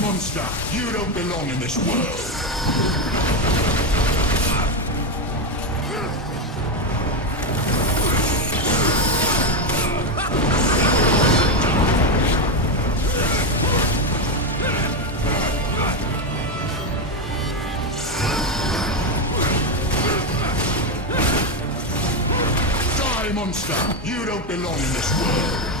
Monster, you don't belong in this world. Die, monster, you don't belong in this world.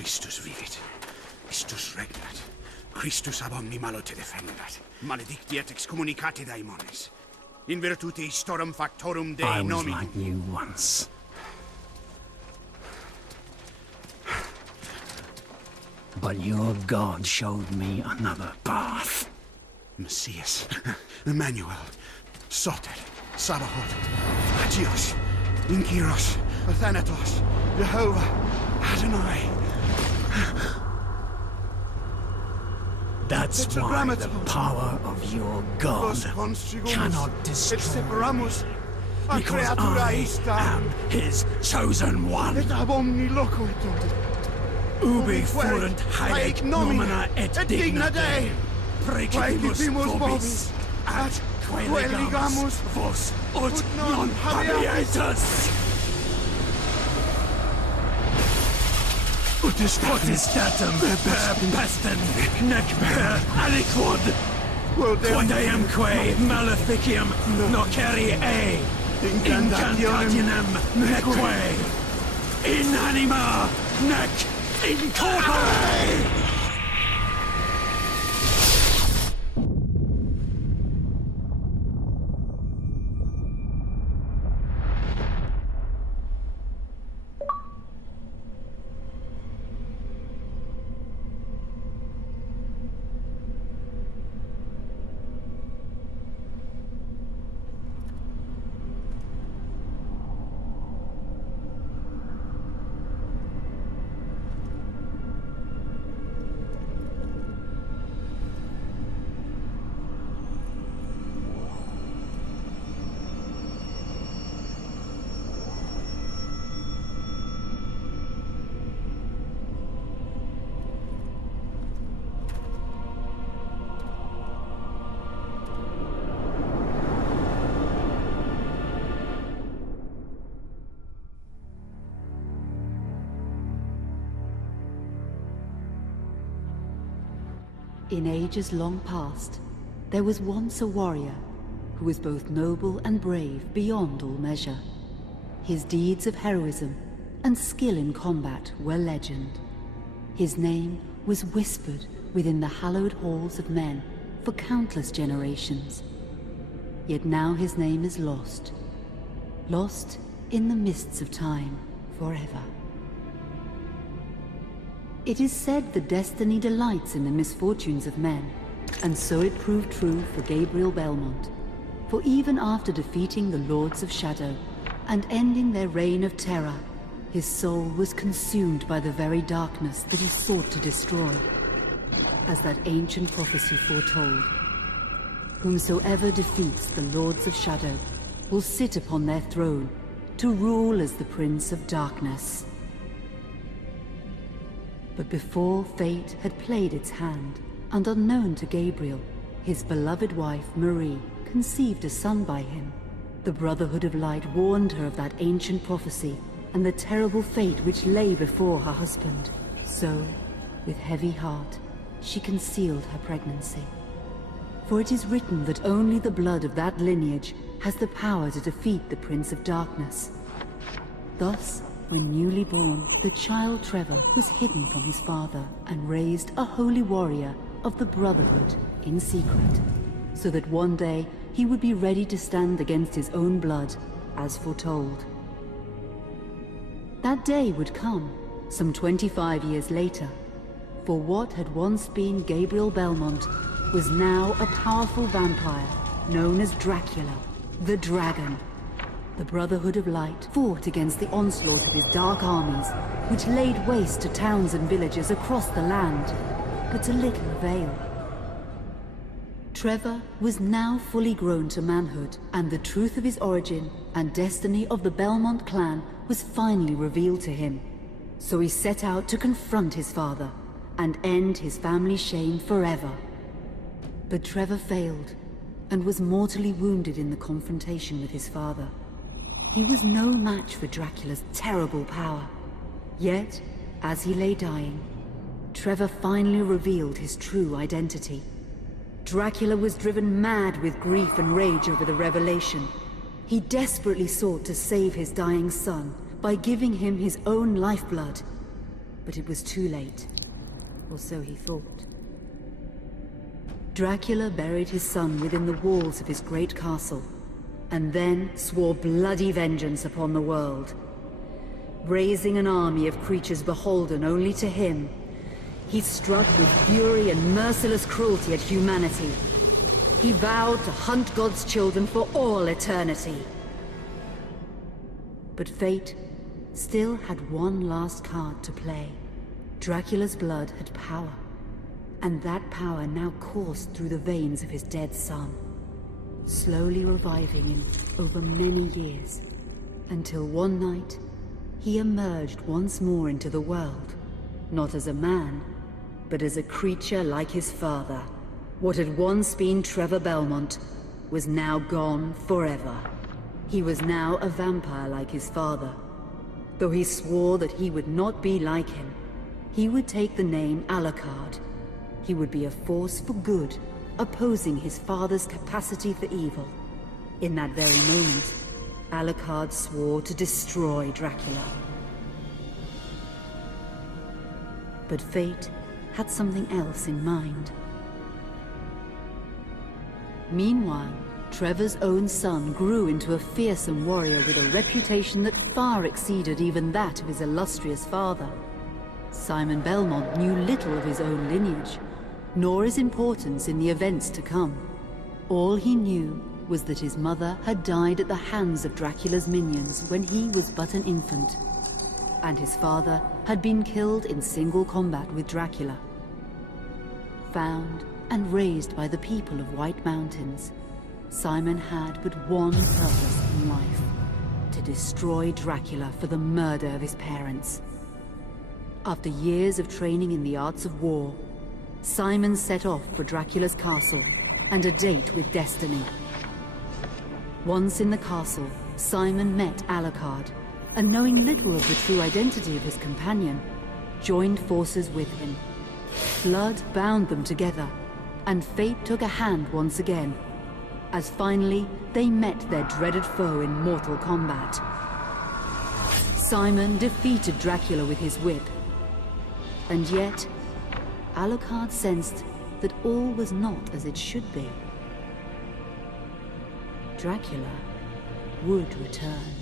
Christus vivit. Christus regnat. Christus ab omni malo te defendat. Maledictiat excommunicati daemones. In virtute istorum factorum Dei I was nomini. like you once. But your God showed me another path. Messias, Emmanuel, Soter, Sabaoth, Agios, Inkyros, Athanatos, Jehovah, Adonai. That's why the power of your God cannot destroy me, because I am his chosen one. Ubi fuerunt haec nomina et digna Dei, precipimus vobis, atque legamus vos ut non habietus. Potestatem per pestem, nec per aliquod, quod eamque maleficium nocere incantationem neque, in anima nec in corpore. In ages long past, there was once a warrior who was both noble and brave beyond all measure. His deeds of heroism and skill in combat were legend. His name was whispered within the hallowed halls of men for countless generations. Yet now his name is lost. Lost in the mists of time forever. It is said that destiny delights in the misfortunes of men, and so it proved true for Gabriel Belmont. For even after defeating the Lords of Shadow and ending their reign of terror, his soul was consumed by the very darkness that he sought to destroy. As that ancient prophecy foretold, whomsoever defeats the Lords of Shadow will sit upon their throne to rule as the Prince of Darkness. But before fate had played its hand, and unknown to Gabriel, his beloved wife Marie conceived a son by him. The Brotherhood of Light warned her of that ancient prophecy and the terrible fate which lay before her husband. So, with heavy heart, she concealed her pregnancy. For it is written that only the blood of that lineage has the power to defeat the Prince of Darkness. Thus, when newly born, the child Trevor was hidden from his father and raised a holy warrior of the Brotherhood in secret, so that one day he would be ready to stand against his own blood, as foretold. That day would come, some 25 years later, for what had once been Gabriel Belmont was now a powerful vampire known as Dracula, the Dragon. The Brotherhood of Light fought against the onslaught of his dark armies, which laid waste to towns and villages across the land, but to little avail. Trevor was now fully grown to manhood, and the truth of his origin and destiny of the Belmont clan was finally revealed to him. So he set out to confront his father and end his family's shame forever. But Trevor failed and was mortally wounded in the confrontation with his father. He was no match for Dracula's terrible power. Yet, as he lay dying, Trevor finally revealed his true identity. Dracula was driven mad with grief and rage over the revelation. He desperately sought to save his dying son by giving him his own lifeblood. But it was too late, or so he thought. Dracula buried his son within the walls of his great castle, and then swore bloody vengeance upon the world. Raising an army of creatures beholden only to him, he struck with fury and merciless cruelty at humanity. He vowed to hunt God's children for all eternity. But fate still had one last card to play. Dracula's blood had power, and that power now coursed through the veins of his dead son, slowly reviving him over many years, until one night he emerged once more into the world, not as a man, but as a creature like his father. What had once been Trevor Belmont was now gone forever. He was now a vampire like his father. Though he swore that he would not be like him, he would take the name Alucard. He would be a force for good, opposing his father's capacity for evil. In that very moment, Alucard swore to destroy Dracula. But fate had something else in mind. Meanwhile, Trevor's own son grew into a fearsome warrior with a reputation that far exceeded even that of his illustrious father. Simon Belmont knew little of his own lineage, nor his importance in the events to come. All he knew was that his mother had died at the hands of Dracula's minions when he was but an infant, and his father had been killed in single combat with Dracula. Found and raised by the people of White Mountains, Simon had but one purpose in life: to destroy Dracula for the murder of his parents. After years of training in the arts of war, Simon set off for Dracula's castle and a date with destiny. Once in the castle, Simon met Alucard, and knowing little of the true identity of his companion, joined forces with him. Blood bound them together, And fate took a hand once again, as finally they met their dreaded foe in mortal combat. Simon defeated Dracula with his whip. And yet, Alucard sensed that all was not as it should be. Dracula would return.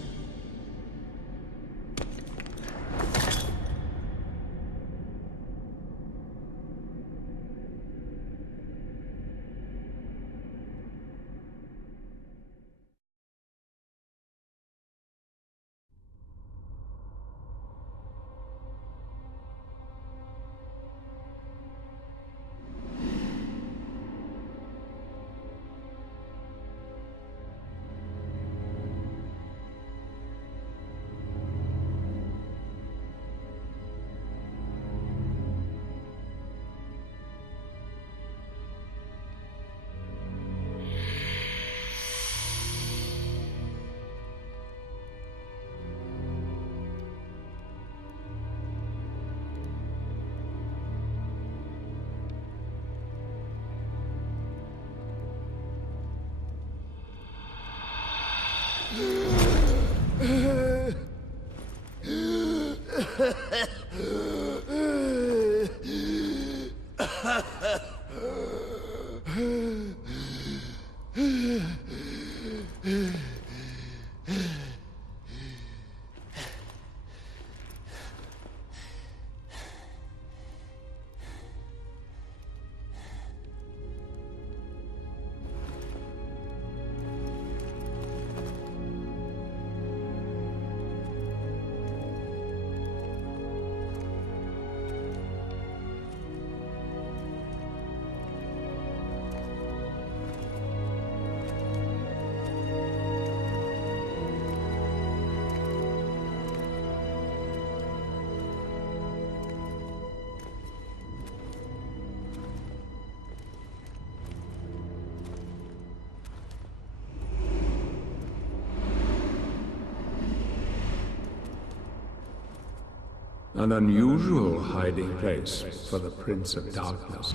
An unusual hiding place for the Prince of Darkness.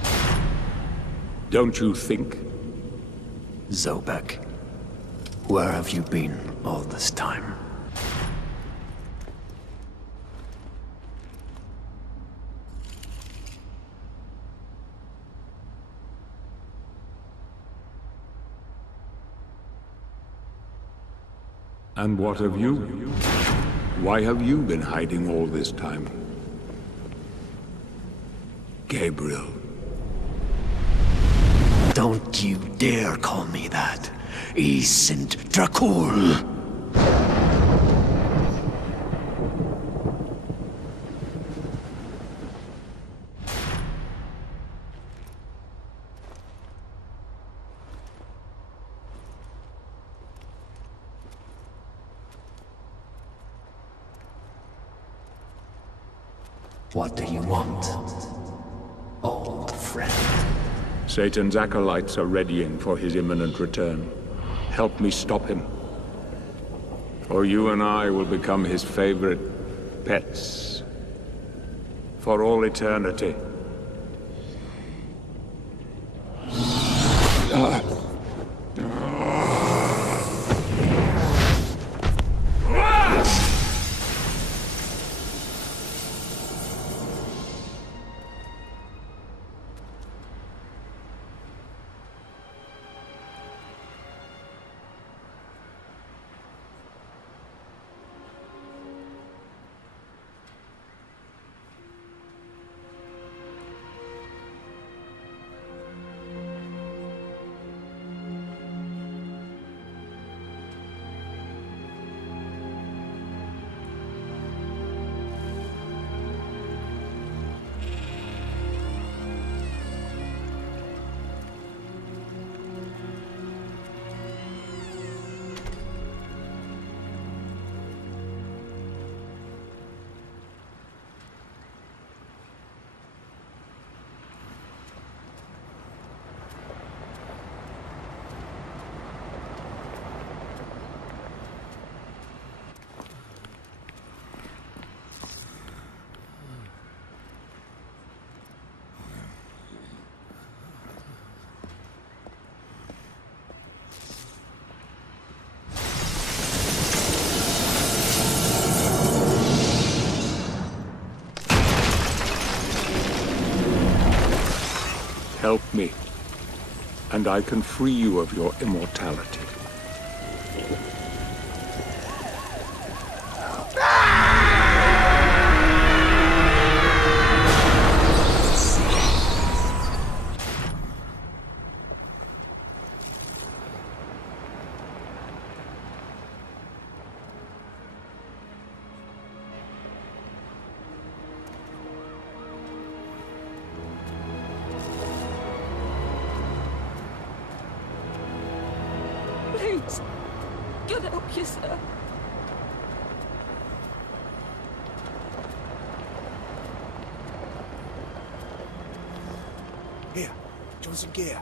Don't you think? Zobek, where have you been all this time? And what of you? Why have you been hiding all this time? Gabriel. Don't you dare call me that. I sind Dracul. What do you want, old friend? Satan's acolytes are readying for his imminent return. Help me stop him. Or you and I will become his favorite pets. For all eternity. Help me, and I can free you of your immortality. Please, God help you, sir. Here, Johnson gear.